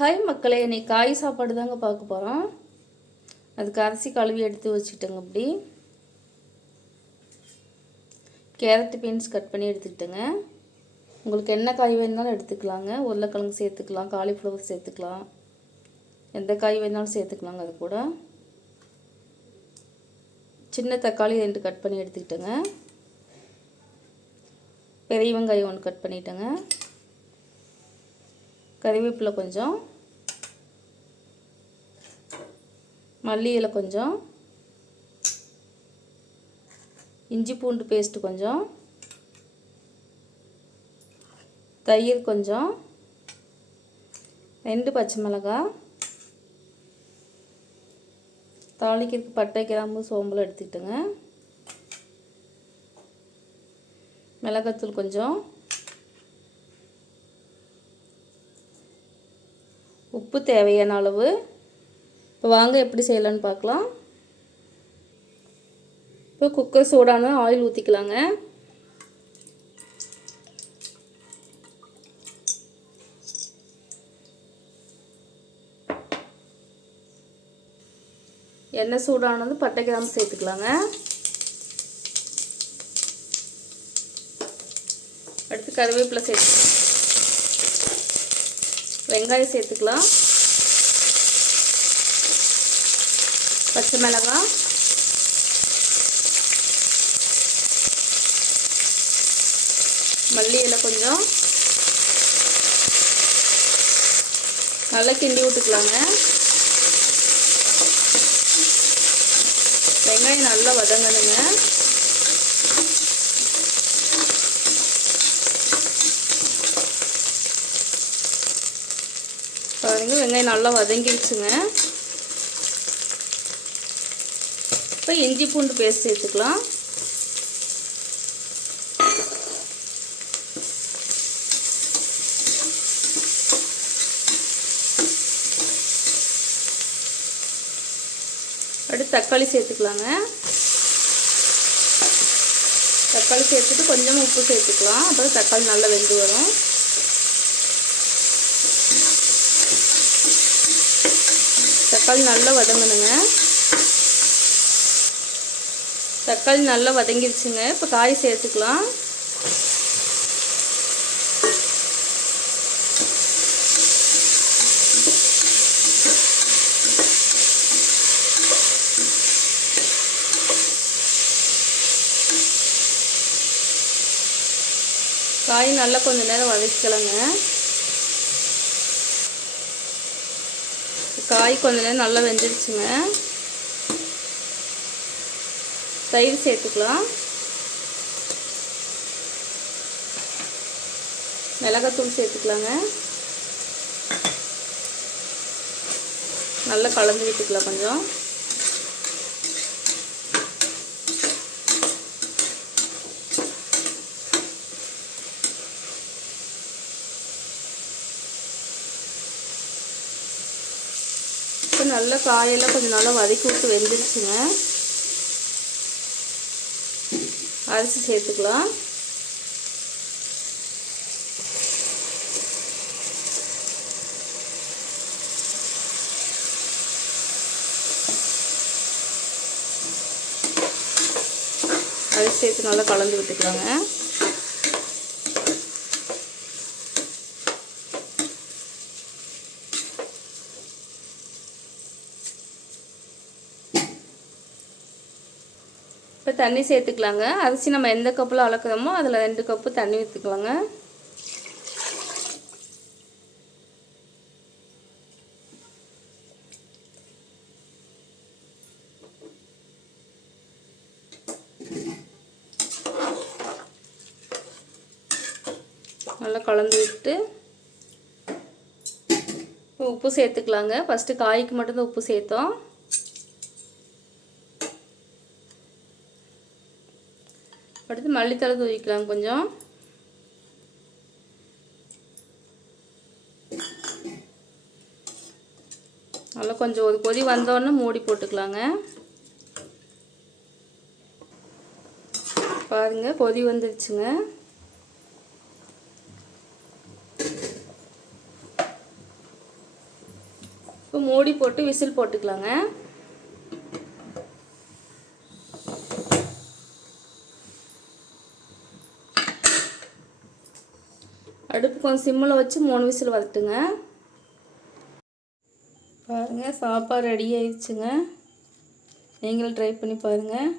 Hi மக்களே. இன்னைக்கு காய் சாப்பாடு தாங்க பார்க்க போகிறோம் அதுக்கு அரிசி கழுவி எடுத்து வச்சுக்கிட்டேங்க அப்படி கேரட் பீன்ஸ் கட் பண்ணி எடுத்துக்கிட்டேங்க. உங்களுக்கு என்ன காய் வேணுனாலும் எடுத்துக்கலாங்க. உருளைக்கிழங்கு சேர்த்துக்கலாம் காலிஃப்ளவர் சேர்த்துக்கலாம். எந்த காய் வேணாலும் சேர்த்துக்கலாங்க அது கூட. சின்ன தக்காளி ரெண்டு கட் பண்ணி எடுத்துக்கிட்டேங்க. பெரிய வெங்காயம் ஒன்று கட் பண்ணிட்டேங்க. கறிவேப்பிலை கொஞ்சம். மல்லி இலை கொஞ்சம். இஞ்சி பூண்டு பேஸ்ட்டு கொஞ்சம். தயிர் கொஞ்சம். ரெண்டு பச்சை மிளகா. தாளிக்கிறதுக்கு பட்டை கிராம்பு சோம்பல் எடுத்துக்கிட்டுங்க. மிளகாத்தூள் கொஞ்சம். உப்பு தேவையான அளவு. இப்போ வாங்க எப்படி செய்யலான்னு பார்க்கலாம். இப்போ குக்கர் சூடான ஆயில் ஊற்றிக்கலாங்க எண்ணெய் சூடானது பட்டை கிராம்பு சேர்த்துக்கலாங்க. அடுத்து கருவேப்பிலை சேர்த்துக்கலாம். வெங்காயம் சேர்த்துக்கலாம். பச்சை மிளகாய். மல்லி இலை கொஞ்சம். நல்லா கிண்டி விட்டுக்கலாங்க. வெங்காயம் நல்லா வதங்கணுங்க. பாருங்க வெங்காயம் நல்லா வதங்கிடுச்சுங்க. இப்போ இஞ்சி பூண்டு பேஸ்ட் சேர்த்துக்கலாம். அடுத்து தக்காளி சேர்த்துக்கலாங்க. தக்காளி சேர்த்துட்டு கொஞ்சமாக உப்பு சேர்த்துக்கலாம். அப்புறம் தக்காளி நல்லா வெந்து வரும். தக்காளி நல்லா வதங்கணுங்க. தக்காளி நல்லா வதங்கிருச்சுங்க. இப்போ காய் சேர்த்துக்கலாம். காய் நல்லா கொஞ்ச நேரம் வதக்கிக்கலாங்க. காய் கொஞ்ச நேரம் நல்லா வெந்துருச்சுங்க. தயிர் சேர்த்துக்கலாம். மிளகாத்தூள் சேர்த்துக்கலாங்க. நல்லா கலந்து விட்டுக்கலாம் கொஞ்சம். இப்போ நல்லா காயெல்லாம் கொஞ்சம் நல்லா வதக்கி விட்டு வெந்துருச்சுங்க. அரிசி சேர்த்துக்கலாம். அரிசி சேர்த்து நல்லா கலந்து விட்டுக்கலாங்க. இப்போ தண்ணி சேர்த்துக்கலாங்க. அரிசி நம்ம எந்த கப்பில் அளக்குறோமோ அதில் ரெண்டு கப்பு தண்ணி ஊற்றுக்கலாங்க நல்லா கலந்து விட்டு உப்பு சேர்த்துக்கலாங்க. ஃபஸ்ட்டு காய்க்கு மட்டும்தான் உப்பு சேர்த்தோம் அடுத்து மல்லித்தலை தூவிக்கலாம் கொஞ்சம். நல்லா கொஞ்சம் ஒரு கொதி வந்தோடனே மூடி போட்டுக்கலாங்க. பாருங்க கொதி வந்துருச்சுங்க. இப்போ மூடி போட்டு விசில் போட்டுக்கலாங்க. அடுப்பு கொஞ்சம் சிம்மில் வச்சு மூணு விசில் வரட்டுங்க பாருங்கள் சாப்பாடு ரெடி ஆயிடுச்சுங்க. நீங்களும் ட்ரை பண்ணி பாருங்கள்